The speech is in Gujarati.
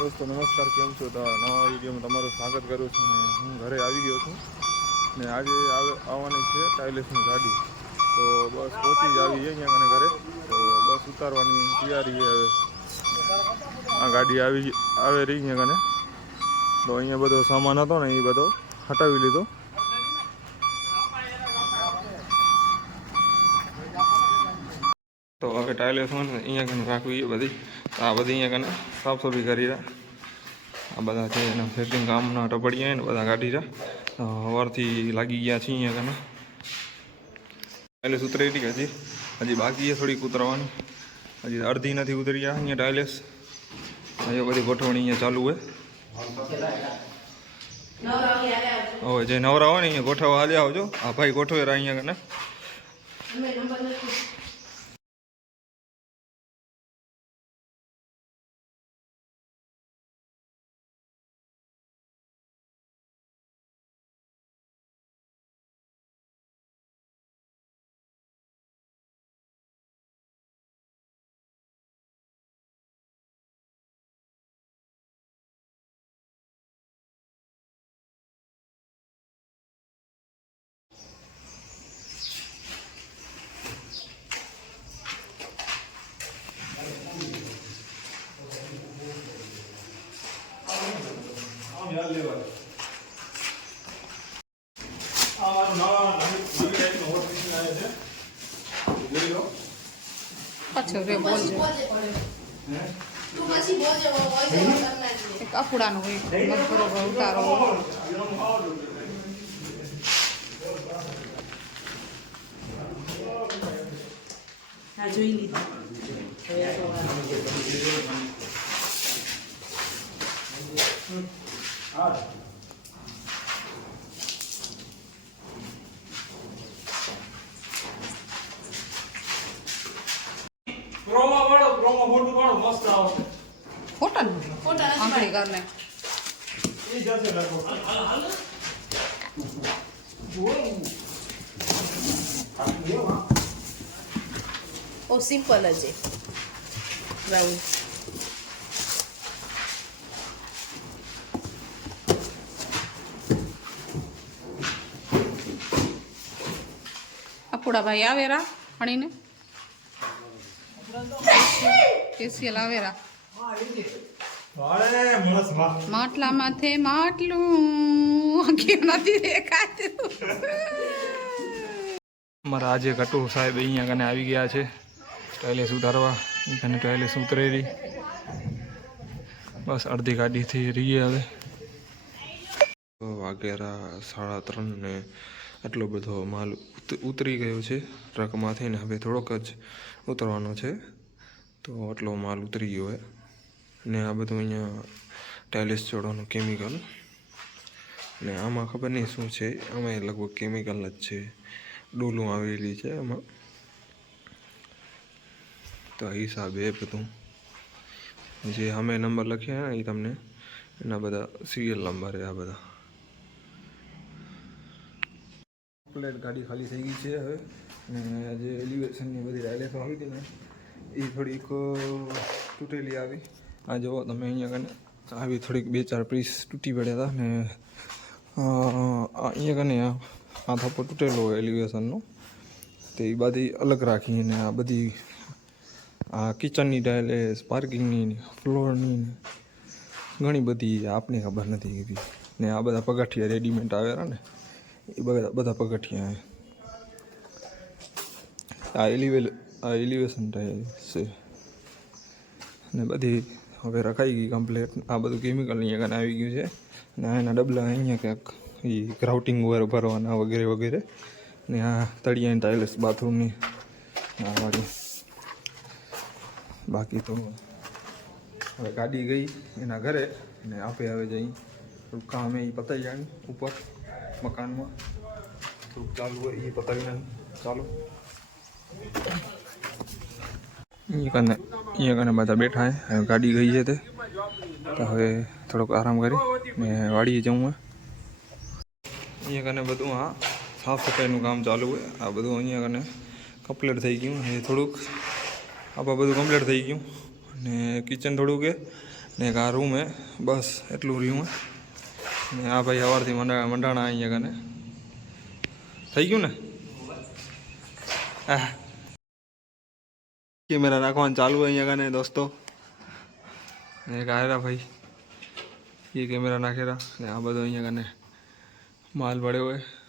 दोस्तों नमस्कार, केम छो? तो नवा विडियो में तमाરું स्वागत करूँ છું ને હું ઘરે આવી ગયો છું ને આજે આવવાની છે ટાઇલ્સની ગાડી। તો બસ પહોંચી જ આવી છે અહીંયા ઘરે। તો બસ ઉતારવાની તૈયારી છે હવે। આ ગાડી આવે રહી છે કને। તો અહીંયા બધો સામાન હતો ને એ બધો હટાવી લીધો। તો હવે ટાઇલ્સમાં અહીંયા કને રાખવી એ બધી। તો આ બધી અહીંયા કને સાફ સફાઈ કરી રહ્યા। આ બધા છે એના સેટિંગ કામના ટપડિયા ને બધા કાઢી રહ્યા। સવારથી લાગી ગયા છીએ અહીંયા કને। ટાઇલ્સ ઉતરી રહી હજી બાકી છે થોડીક ઉતરવાની। હજી અડધી નથી ઉતરી ગયા અહીંયા ટાઇલ્સ। અહીંયા બધી ગોઠવણી અહીંયા ચાલુ હોય। હવે જે નવરા હોય ને અહીંયા ગોઠવવા હાલી આવજો। આ ભાઈ ગોઠવે રહ્યા અહીંયા કને। પાછો રે બોલજે કપડાનો હોય બરોબર ઉતારો જોઈ લીધું ફોટા આંગળી કરને ઓ સિમ્પલ જ છે રાહુલ અપુડા ભાઈ આવેરા હણીને કેસીએલ આવેરા માટલા માથે માટલું કેમ નથી દેખાતું। અમારા આજે કટુ સાહેબ અહીંયા કને આવી ગયા છે ટાઇલ્સ ઉતારવા। કને ટાઇલ્સ ઉતરે રહી બસ અડધી ગાડીથી રહીએ હવે। વાગેરા 3:30 ને આટલો બધો માલ ઉતરી ગયો છે ટ્રકમાંથી ને હવે થોડોક જ ઉતરવાનો છે। તો આટલો માલ ઉતરી ગયો હોય ને આ બધું અહીંયા ટાઇલ્સ જોડવાનું કેમિકલ ને આમાં ખબર નહીં શું છે। આમાં લગભગ કેમિકલ જ છે। ડોલું આવેલી છે એમાં। તો આ હિસાબે બધું જે અમે નંબર લખ્યા ને એ તમને એના બધા સિરિયલ નંબર આ બધા। પ્લેટ ગાડી ખાલી થઈ ગઈ છે હવે ને જે એલિવેશનની બધી ટાઇલ્સ આવી હતી ને એ થોડીક તૂટેલી આવી। આ જુઓ તમે અહીંયા કને આવી થોડીક 2-4 પીસ તૂટી પડ્યા હતા ને અહીંયા કને આ થપ્પો તૂટેલો હોય એલિવેશનનો તો એ બધી અલગ રાખીને આ બધી આ કિચનની ટાઇલ્સ પાર્કિંગની ફ્લોરની ઘણી બધી આપને ખબર નથી કીધી ને આ બધા પગથિયા રેડીમેડ આવેલા ને એ બધા પગથિયા આ એલિવેશન ટાઇલ્સ છે ને બધી હવે રખાઈ ગઈ કમ્પ્લેટ। આ બધું કેમિકલ અહીંયા કને આવી ગયું છે ને એના ડબલા અહીંયા ક્યાંક એ ગ્રાઉટિંગ ભરવાના વગેરે વગેરે ને આ તળિયાની ટાઇલ્સ બાથરૂમની આ વાળી। બાકી તો હવે ગાડી ગઈ એના ઘરે ને આપે હવે જઈ થોડુંક કામ એ પતાવી જાય ઉપર મકાનમાં થોડુંક ચાલુ હોય એ પતાવી જાય ચાલો। અહીંયા કને બધા બેઠા હે ગાડી ગઈ છે તે તો હવે થોડોક આરામ કરી ને વાડીએ જવું હોય। અહીંયા કને બધું આ સાફ સફાઈનું કામ ચાલુ હોય। આ બધું અહીંયા કને કમ્પ્લીટ થઈ ગયું એ થોડુંક આ બધું કમ્પ્લીટ થઈ ગયું ને કિચન થોડુંક ને એક આ રૂમ હે બસ એટલું રહ્યું હે ને આ ભાઈ સવારથી મંડાણા અહીંયા કને થઈ ગયું ને કેમેરા રાખવાનું ચાલુ હોય અહીંયા કને દોસ્તો ને એક આયરા ભાઈ એ કેમેરા નાખેલા ને આ બધો અહીંયા કને માલ પડ્યો હોય